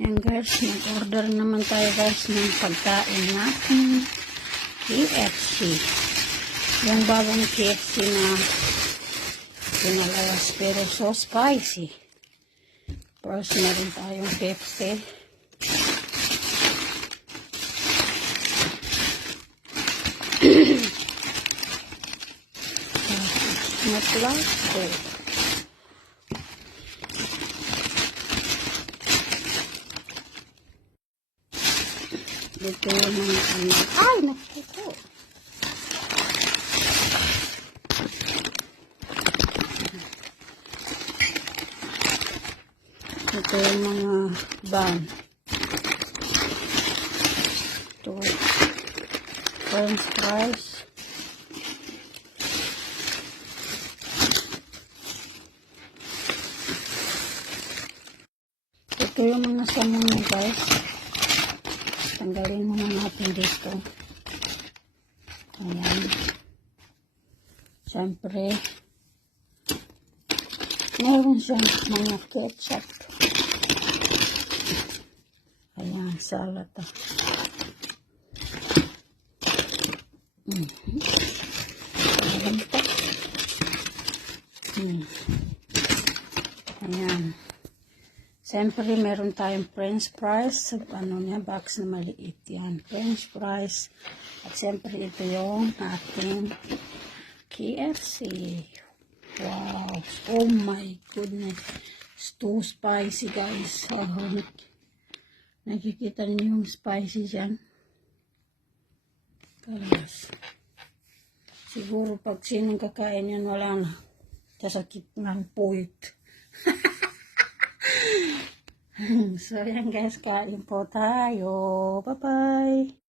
Yan guys, nag-order naman tayo guys ng pagkain natin. KFC. Yung bagong KFC na pinalawas pero so spicy. First meron tayong KFC. Matlato. Dito yung mga ano. Ay, nakuko. Ito yung mga bun. Ito. French fries. Ito yung mga salmon guys. Tanggalin muna natin dito. Ayan. Siyempre, meron siyang mga ketchup. Ayan, salad. Ayan pa. Ayan. Siyempre, meron tayong french fries. Ano niya, box na maliit yan. French fries. At siyempre, ito yung ating KFC. Wow. Oh my goodness. It's too spicy, guys. Nakikita niyo yung spicy dyan. Guys. Siguro pag sinong kakain yan, wala na. Kasakit ng puwit. So, yan guys, kain po tayo. Bye-bye!